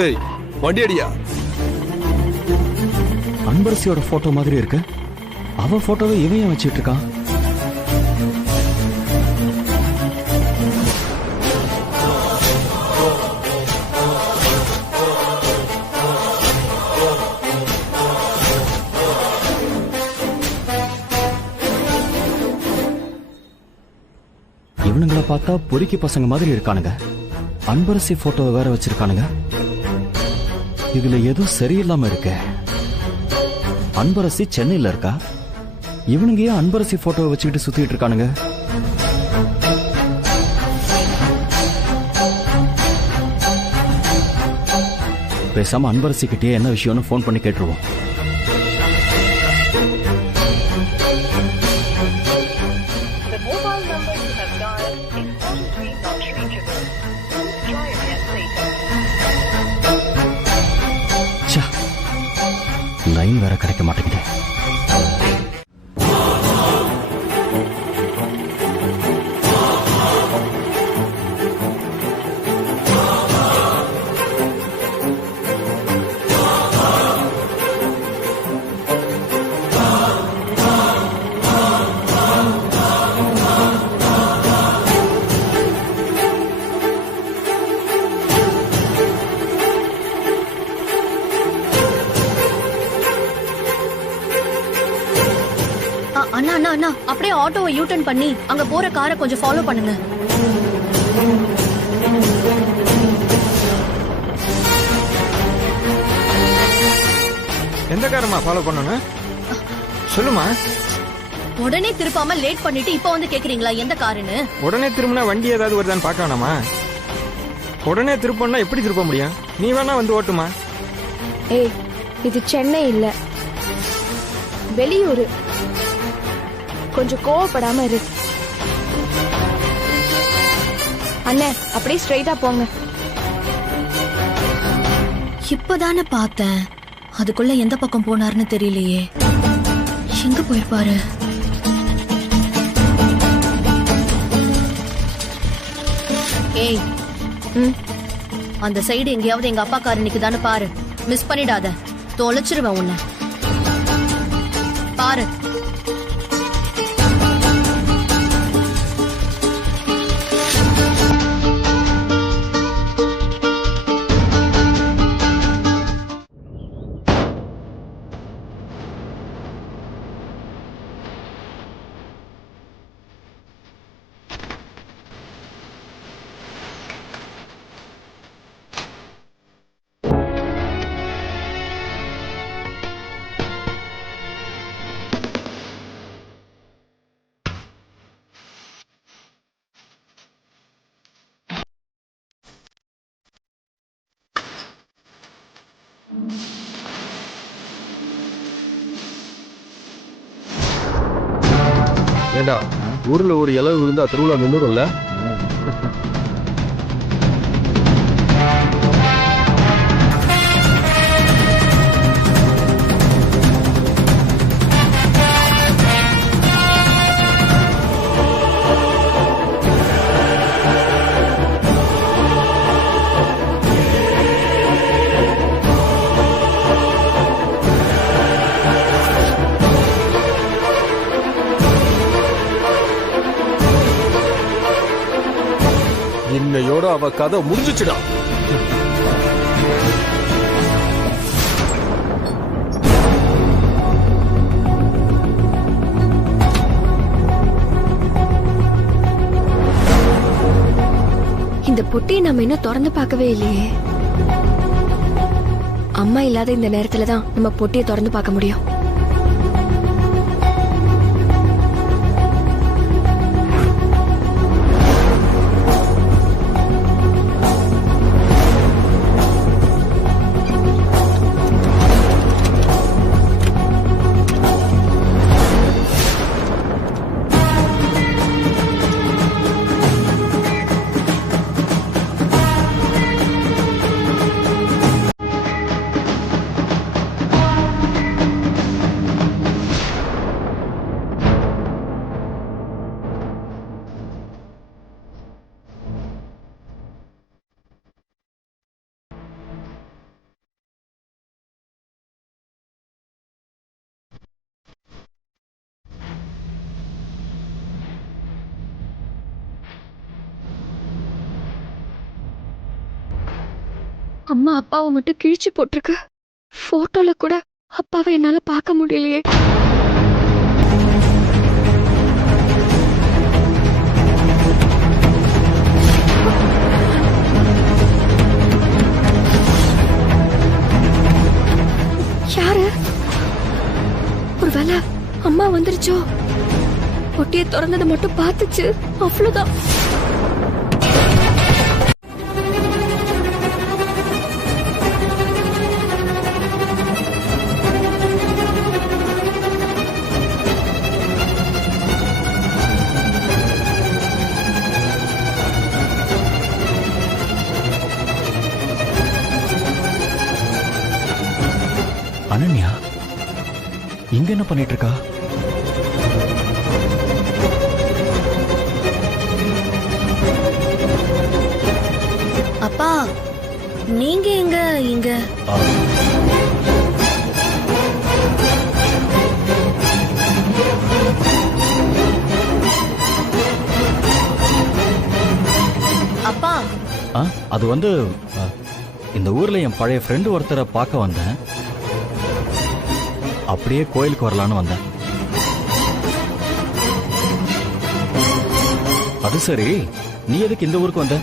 ஏய் வண்டி அடியா. அன்பரசியோட போட்டோ மாதிரி இருக்கு. அவ போட்டோவை இவன் ஏன் வச்சிட்டு இருக்கான்? இவனுங்களை பார்த்தா பொறுக்கி பசங்க மாதிரி இருக்கானுங்க. அன்பரசி போட்டோவை வேற வச்சிருக்கானுங்க. இதுல ஏதோ சரியில்லாம இருக்கு. அன்பரசி சென்னையில இருக்கா? இவனுங்க ஏன் அன்பரசி போட்டோவை வச்சுக்கிட்டு சுத்திட்டு இருக்கானுங்க? பேசாம அன்பரசி கிட்டே என்ன விஷயம்னு போன் பண்ணி கேட்டுருவோம். லைன் வேற கிடைக்க மாட்டேங்குது. அண்ணா அண்ணா அண்ணா அப்படியே ஆட்டோவை யூ டர்ன் பண்ணி அங்க போற காரை கொஞ்சம் ஃபாலோ பண்ணுங்க. எந்த காரமா ஃபாலோ பண்ணணும் சொல்லுமா. உடனே திருப்பாம லேட் பண்ணிட்டு இப்ப வந்து கேக்குறீங்களா எந்த காருன்னு? உடனே திரும்பினா வண்டி ஏதாவது வருதான்னு பார்க்க வேணாமா? உடனே திருப்பம்னா எப்படி திருப்ப முடியும்? நீ வேணா வந்து ஓட்டுமா. ஏய், இது சென்னை இல்ல, வெளியூர். கொஞ்சம் கோவப்படாம இரு. அண்ணே, அப்படியே ஸ்ட்ரைட்டா போங்க. இப்பதானே பார்த்தேன். அதுக்குள்ள எந்த பக்கம் போனாருன்னு தெரியலையே. எங்க போயிருப்பாரு? ஏய், அந்த சைடு எங்கேயாவது எங்க அப்பா கார் நிக்குதான்னு பாரு. மிஸ் பண்ணிடாத, தொலைச்சிருவேன் உன்னை. பாரு. ஏண்டா ஊர்ல ஒரு இளவு இருந்தா திருவிழா நின்றும்ல. இன்னையோட அவ கதை முடிஞ்சிச்சுடா. இந்த பொட்டியை நம்ம இன்னும் திறந்து பார்க்கவே இல்லையே. அம்மா இல்லாத இந்த நேரத்துல தான் நம்ம பொட்டியை திறந்து பார்க்க முடியும். அம்மா அப்பாவை மட்டும் கிழிச்சு போட்டிருக்கு. போட்டோல கூட அப்பாவை என்னால பார்க்க முடியலையே. யாரு? ஒருவேளை அம்மா வந்துருச்சோ? பொட்டியை திறந்ததை மட்டும் பார்த்துச்சு, அவ்வளவுதான். அனன்யா இங்க என்ன பண்ணிட்டு இருக்கா? அப்பா நீங்க எங்க இங்க? அப்பா அது வந்து இந்த ஊர்ல என் பழைய ஃப்ரெண்டு ஒருத்தரை பார்க்க வந்தேன். அப்படியே கோயிலுக்கு வரலான்னு வந்தேன். அது சரி, நீ எதுக்கு இந்த ஊருக்கு வந்த?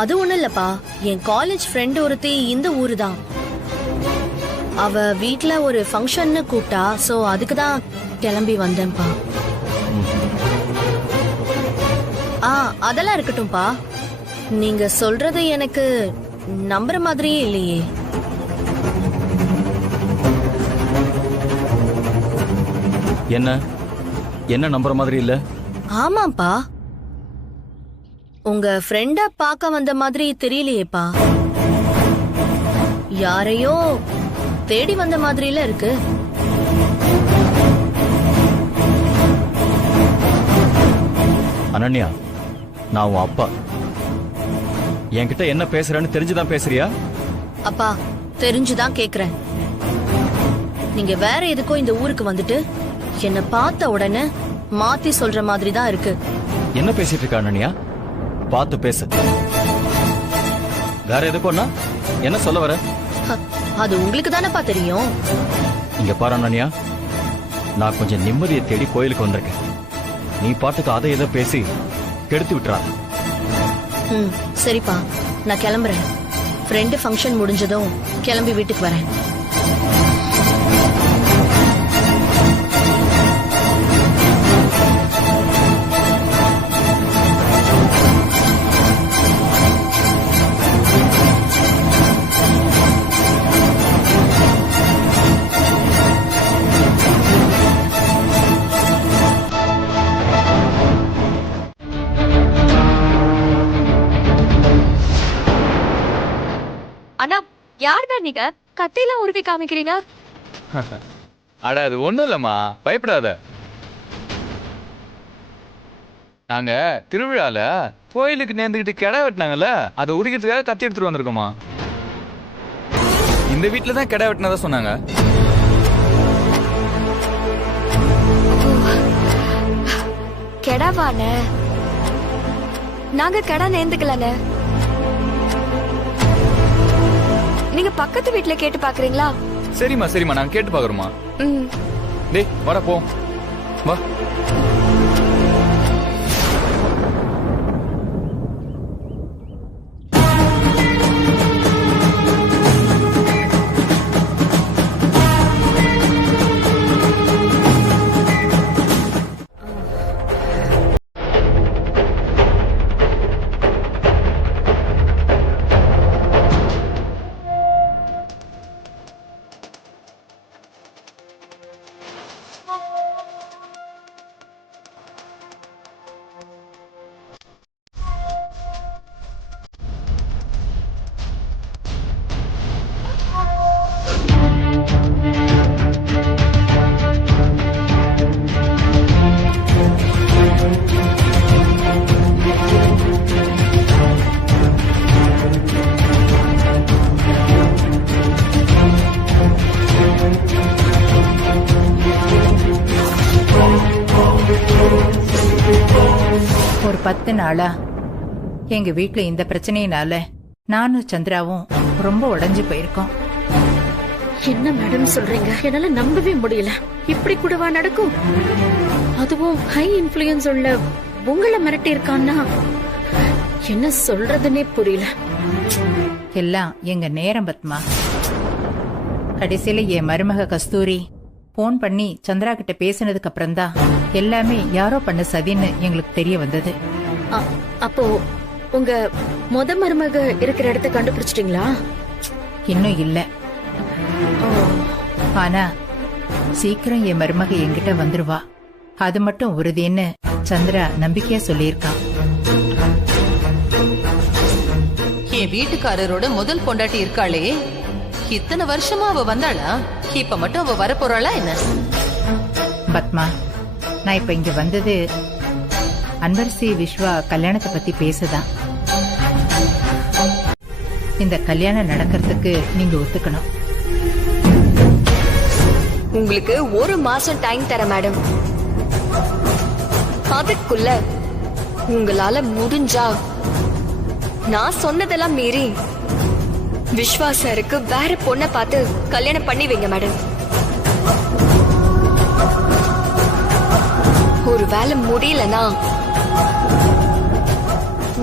அது ஒண்ணு இல்லப்பா, என் காலேஜ் ஃப்ரெண்ட் ஒருத்தி இந்த ஊரு தான். அவ வீட்ல ஒரு ஃபங்க்ஷன்னு கூப்பிட்டா, சோ அதுக்கு தான் கிளம்பி வந்தேன்ப்பா. அதெல்லாம் இருக்கட்டும்பா, நீங்க சொல்றது எனக்கு நம்புற மாதிரியே இல்லையே. என்ன நம்புற மாதிரி இல்ல? ஆமாப்பா, உங்க ஃப்ரெண்ட பார்க்க வந்த மாதிரி தெரியலையேப்பா. யாரையோ தேடி வந்த மாதிரில இருக்கு. அனன்யா, நான் உன் அப்பா. என்கிட்ட என்ன பேசுறேன்னு தெரிஞ்சுதான் பேசுறியா? அப்பா, தெரிஞ்சுதான் கேக்குறேன். நீங்க வேற எதுக்கோ இந்த ஊருக்கு வந்துட்டு என்ன பார்த்த உடனே மாத்தி சொல்ற மாதிரி தான் இருக்கு. என்ன பேசிட்டு இருக்க அனன்யா? பார்த்து பேசு. வேற எதுக்கோன்னா என்ன சொல்ல வர? அது உங்களுக்கு தானப்பா தெரியும். இங்க பாரு அனன்யா, நான் கொஞ்சம் நிம்மதியை தேடி கோயிலுக்கு வந்திருக்கேன். நீ பாட்டுக்கு அதை எதை பேசி கெடுத்து விட்டுறா. சரிப்பா, நான் கிளம்புறேன். ஃப்ரெண்டு ஃபங்க்ஷன் முடிஞ்சதும் கிளம்பி வீட்டுக்கு வரேன். அண்ணா, யாருதான் நீங்க? கத்தையெல்லாம் உருவி காமிக்கிறீங்க. அட அது ஒண்ணும் இல்லம்மா, பயப்படாத. நாங்க திருவிழால கோயிலுக்கு நேர்ந்துகிட்டு கிடா வெட்டினாங்கல்ல, அதை உரிக்கிறதுக்காக கத்தி எடுத்துட்டு வந்திருக்கோமா. இந்த வீட்டுல தான் கிடா வெட்டினதா சொன்னாங்க. கெடாவானே? நாங்க கெடா நேர்ந்துக்கலண்ணே. நீங்க பக்கத்து வீட்டுல கேட்டு பாக்குறீங்களா? சரிம்மா நாங்க கேட்டு பாக்குறோமா. டேய் வாடா போ வா. ஒரு 10 நாளா எங்க வீட்ல இந்த பிரச்சனையினால நானும் சந்திராவும் ரொம்ப உடைஞ்சு போயிருக்கோம். என்ன மேடம் சொல்றீங்க? என்னால நம்பவே முடியல. இப்படி கூடவா நடக்கும்? அதுவும் ஹை இன்ஃப்ளூயன்ஸ் உள்ள உங்களை மிரட்டி இருக்கான்னா என்ன சொல்றதுன்னே புரியல. எல்லாம் எங்க நேரம் பத்மா. கடைசியில என் மருமக கஸ்தூரி போன் பண்ணி சந்திரா கிட்ட பேசினதுக்கு அப்புறம் தான் எல்லாமே யாரோ பண்ண சதின்னு எங்களுக்கு தெரிய வந்தது. அப்போ உங்க மருமக இருக்கிற இடத்த கண்டுபிடிச்சிட்டீங்களா? இன்னும் இல்ல. ஆனா சீக்கிரம் என் மருமக என்கிட்ட வந்துருவா, அது மட்டும் உறுதின்னு சந்திரா நம்பிக்கையா சொல்லியிருக்கான். என் வீட்டுக்காரரோட முதல் பொண்டாட்டி இருக்காளே, இத்தனை வருஷமா அவ வந்தாளா? இப்ப மட்டும் அவ வரப்போறாளா என்ன? பத்மா, நான் இப்ப இங்க வந்தது அன்பரசி விஸ்வா கல்யாணத்தை பத்தி பேசதான். இந்த கல்யாணம் நடக்கிறதுக்கு நீங்க ஒத்துக்கணும். உங்களுக்கு 1 மாசம் டைம் தர மேடம். அதுக்குள்ள உங்களால முடிஞ்சா நான் சொன்னதெல்லாம் மீறி விஸ்வாசருக்கு வேற பொண்ணை பார்த்து கல்யாணம் பண்ணி வைங்க மேடம். ஒரு வேலை முடியலனா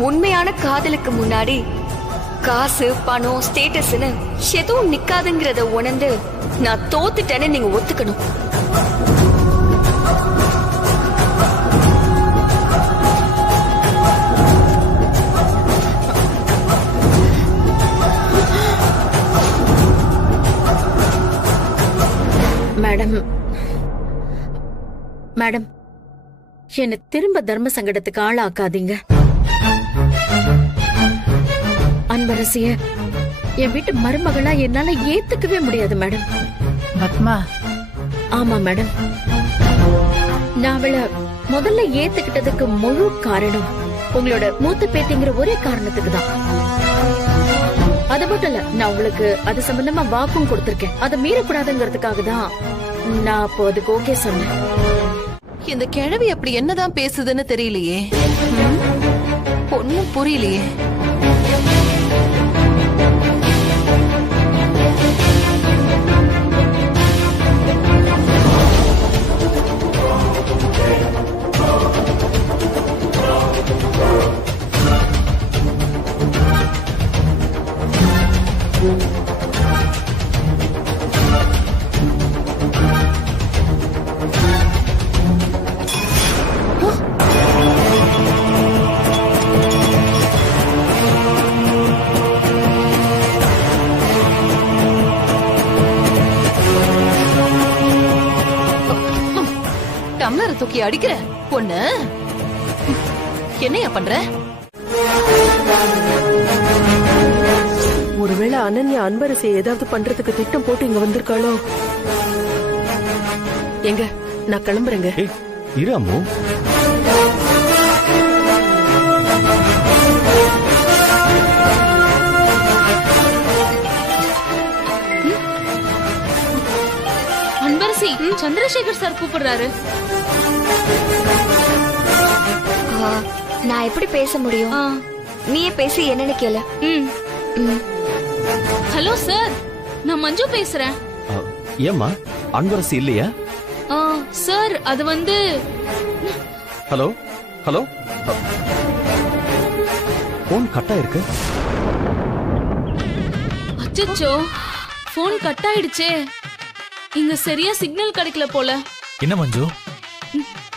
உண்மையான காதலுக்கு முன்னாடி காசு பணம் ஸ்டேட்டஸ்னு எதுவும் நிக்காதுங்கிறத உணர்ந்து நான் தோத்துட்டேன்னு நீங்க ஒத்துக்கணும். மேடம் மேடம் என்ன திரும்ப தர்ம சங்கடத்துக்கு ஆளாக்காதீங்க. அன்பரசிய என் வீட்டு மருமகளா என்னால ஏத்துக்கவே முடியாது மேடம். பத்மா. ஆமா மேடம், நான் அவளை முதல்ல ஏத்துக்கிட்டதுக்கு முழு காரணம் உங்களோட மூத்த பேத்திங்கிற ஒரே காரணத்துக்கு தான். அது மட்டும் இல்ல, நான் உங்களுக்கு அது சம்பந்தமா வாக்கும் கொடுத்திருக்கேன். அதை மீறக்கூடாதுங்கிறதுக்காக தான் நான் அப்போ அதுக்கு ஓகே சொன்னேன். இந்த கிழவி அப்படி என்னதான் பேசுதுன்னு தெரியலையே, ஒண்ணும் புரியலையே. டம்ளரை தூக்கி அடிக்கிற பொண்ணு என்னையா பண்ற? ஒருவேளை அனன்யா அன்பரசியை ஏதாவது பண்றதுக்கு திட்டம் போட்டு இங்க வந்திருக்காளோ? எங்க நான் கிளம்புறேங்க. இரு அம்மு. அன்பரசி, சந்திரசேகர் சார் கூப்பிடுறாரு. நான் எப்படி பேச முடியும்? நீயே பேசி என்னன்னு கேளு. ஹலோ சார், நான் மஞ்சு பேசுறேன். ஏம்மா அன்பரசி இல்லையா? சார் அது வந்து. ஹலோ ஹலோ, போன் கட்டா இருக்கு. அச்சச்சோ, போன் கட் ஆயிடுச்சே. இங்க சரியா சிக்னல் கிடைக்கல போல. என்ன மஞ்சு?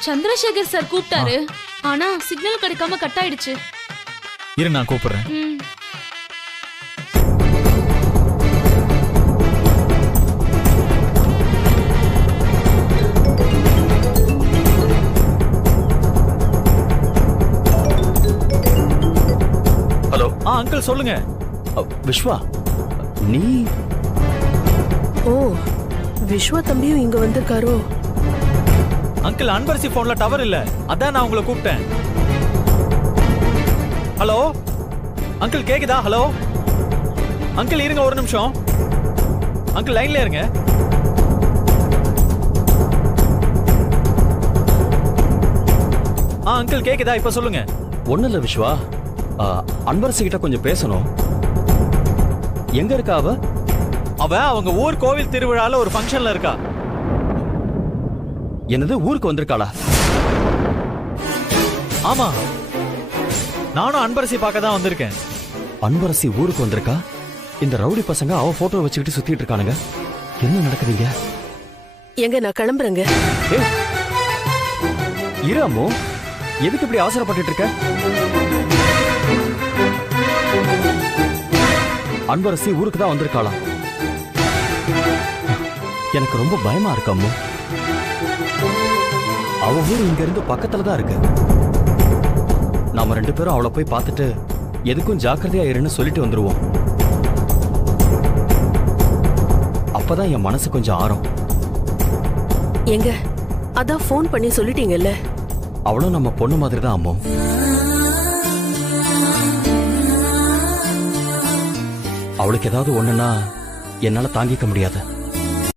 சந்திரசேகர் சார் கூப்பிட்டாரு, ஆனா சிக்னல் கிடைக்காம கட் ஆயிடுச்சு. இரு நான் கூப்பிடுறேன். ஹலோ. அங்கிள் சொல்லுங்க. விஸ்வா, நீ? ஓ, விஸ்வா தம்பியும் இங்க வந்திருக்காரோ? அங்கிள், அன்பரசி போன்ல டவர் இல்ல, அதான் நான் உங்களை கூப்பிட்டேன். ஹலோ அங்கிள், கேக்குதா? ஹலோ அங்கிள், இருங்க ஒரு நிமிஷம். அங்கிள் லைன்ல இருங்க. அங்கிள் கேக்குதா? இப்ப சொல்லுங்க. ஒண்ணு இல்ல விஸ்வா, அன்பரசு கிட்ட கொஞ்சம் பேசணும். எங்க இருக்கா அவ? அவங்க ஊர் கோவில் திருவிழால ஒரு ஃபங்க்ஷன்ல இருக்கா. என்னது, ஊருக்கு வந்திருக்காளா? ஆமா, நானும் அன்பரசி பார்க்க தான் வந்திருக்கேன். அன்பரசி ஊருக்கு வந்திருக்கா? இந்த ரவுடி பசங்க அவ போட்டோ வச்சுக்கிட்டு சுத்திட்டு இருக்கானுங்க. என்ன நடக்குதுங்க? எங்க நான் கிளம்புறேங்க. இரு அம்மு, எதுக்கு இப்படி அவசரப்பட்டு இருக்க? அன்பரசி ஊருக்கு தான் வந்திருக்காளாம். எனக்கு ரொம்ப பயமா இருக்கு அம்மு. அவ ஊர் இங்க இருந்து பக்கத்துல தான் இருக்கு. நாம 2 பேரும் அவளை போய் பார்த்துட்டு எதுக்கும் ஜாக்கிரதையா இருன்னு சொல்லிட்டு வந்துருவோம். அப்பதான் என் மனசு கொஞ்சம் ஆறும். எங்க அதான் போன் பண்ணி சொல்லிட்டீங்கல்ல. அவளும் நம்ம பொண்ணு மாதிரி தான் அம்மு. அவளுக்கு ஏதாவது ஒண்ணுன்னா என்னால தாங்கிக்க முடியாது.